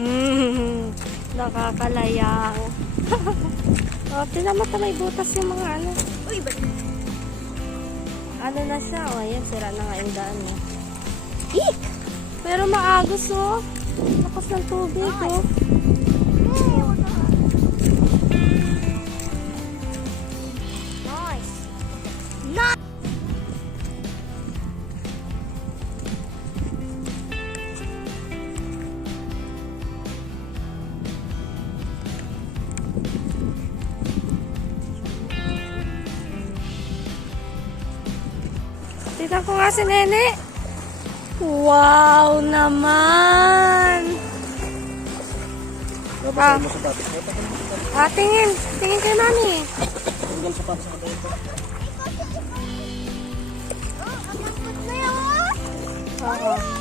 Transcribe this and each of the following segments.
Hmm, nakakalayang. oh, tinan mo may butas yung mga ano. Uy, ba't? Ano na siya? Oh, ayan, sira na nga yung daan eh. Eek! Pero maagos oh. Lakas ng tubig oh. Nice. Tignan ko nga si Nene. Wow naman! Tapos. ah, tingin. Tingin kay mami. Tanggal sa tapos sa. Oh. Oo.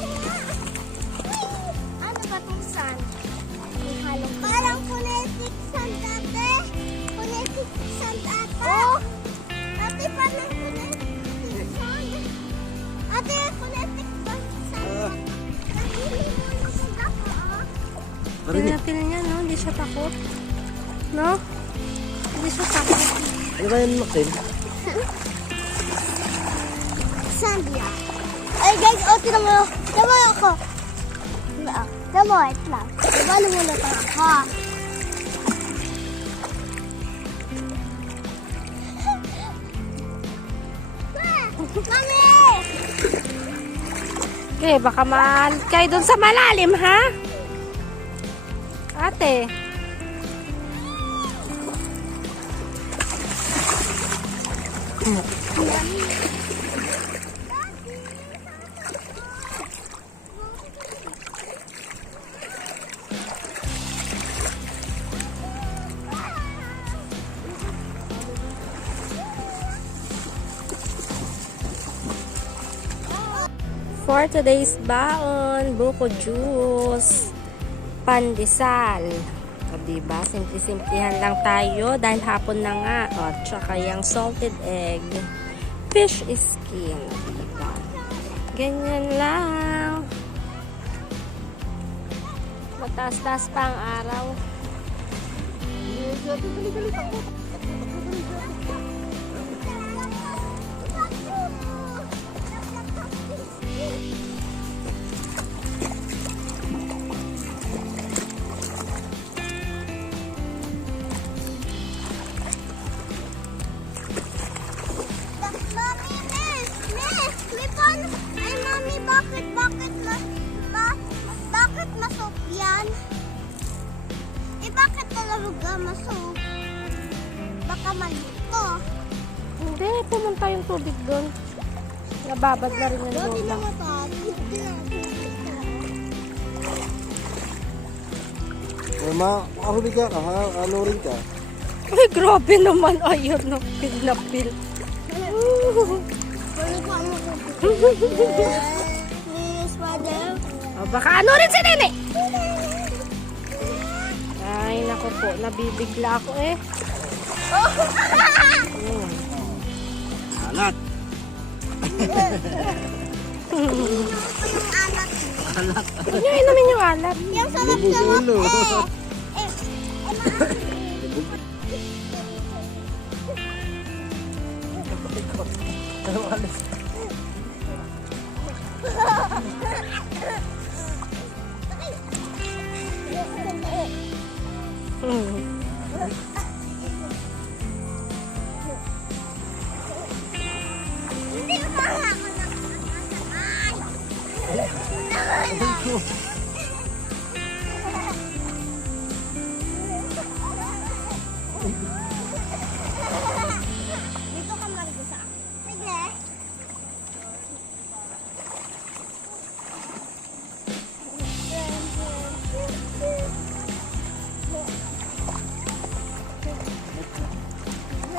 Tingnan natin niya, no? Hindi siya takot. No? Hindi siya takot. Ano ba yan, Maxine? Sandia. Ay guys, oh, tinan mo. Mo ako. Ah, mo, wait lang. Ibalo muna ito ako. Mami! Okay, baka mal kayo dun sa malalim, ha? Ate. For today's baon, buko juice, pandesal. O, diba? Simple-simplihan lang tayo dahil hapon na nga. O, tsaka yung salted egg, fish skin. Diba? Ganyan lang. Mataas-taas pa ang araw. Mami, talaga masok? Baka malito. Hindi, pumunta yung tubig doon. Nababad na rin yung lola. Eh, ma, ahuli ka ka, ha? Ano rin ka? Ay, grabe naman. Ayun, no, pil na pil. O, baka ano rin si Nene? Ay, naku po. Nabibigla ako eh. Hmm. Alat. Yung anak. Huwag niyo inumin yung alat. Yung sarap-sarap eh. Eh, eh, Ano alis? 嗯。你放哪个呢？啊！我跟你说。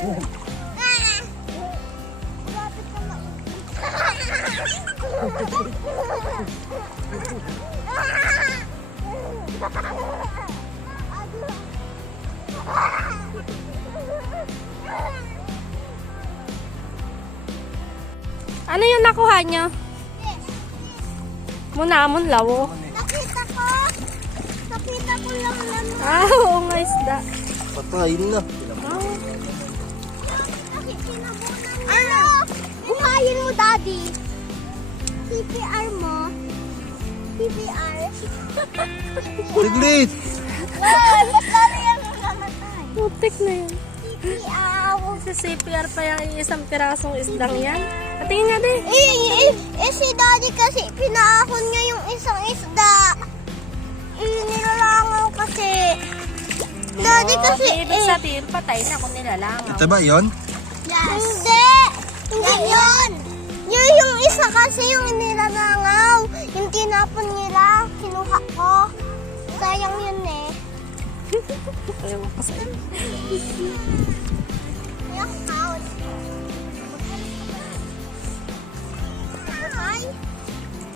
Ano yung nakuha niya? Munamon lawo. Nakita ko. Nakita ko lang lang. Ah, oo nga isda. Patayin na. Oh. Ano? Buhayin mo, Daddy. CPR mo. CPR. Tiglit! Wow, ba't lalo yung namatay? Putik na yun. CPR. Sa CPR pa yung isang pirasong isdang yan. Patingin nga din. Eh, eh, eh, si Daddy kasi pinaahon niya yung isang isda. Eh, nilalangaw kasi. Daddy kasi, Ibig eh. sabihin, patay na kung nilalangaw. Ito ba yun? Yes. Hindi. Hindi yun. Yun yung isa kasi yung nilanangaw. Yung tinapon nila, kinuha ko. Sayang yun eh. Ayaw ko sa'yo. Ayaw ko. Hi.